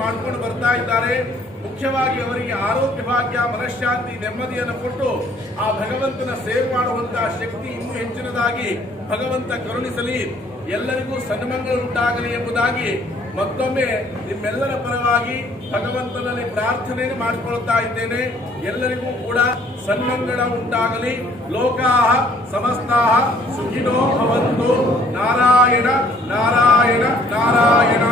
ಮಾಡಿಕೊಂಡು ಬರ್ತಾ ಇದ್ದಾರೆ. ಮುಖ್ಯವಾಗಿ ಅವರಿಗೆ ಆರೋಗ್ಯ ಭಾಗ್ಯ, ಮನಃಶಾಂತಿ, ನೆಮ್ಮದಿಯನ್ನು ಕೊಟ್ಟು ಆ ಭಗವಂತನ ಸೇವೆ ಮಾಡುವಂತಹ ಶಕ್ತಿ ಇನ್ನೂ ಹೆಚ್ಚಿನದಾಗಿ ಭಗವಂತ ಕರುಣಿಸಲಿ, ಎಲ್ಲರಿಗೂ ಸನ್ಮಂಗಳ ಉಂಟಾಗಲಿ ಎಂಬುದಾಗಿ ಮತ್ತೊಮ್ಮೆ ನಿಮ್ಮೆಲ್ಲರ ಪರವಾಗಿ ಭಗವಂತನಲ್ಲಿ ಪ್ರಾರ್ಥನೆಯನ್ನು ಮಾಡಿಕೊಳ್ಳುತ್ತಾ ಇದ್ದೇನೆ. ಎಲ್ಲರಿಗೂ ಕೂಡ ಸನ್ಮಂಗಳ ಉಂಟಾಗಲಿ. ಲೋಕಾಹ ಸಮಸ್ತಾಹ ಸುಖಿನೋ ಭವಂತು. ನಾರಾಯಣ ನಾರಾಯಣ ನಾರಾಯಣ.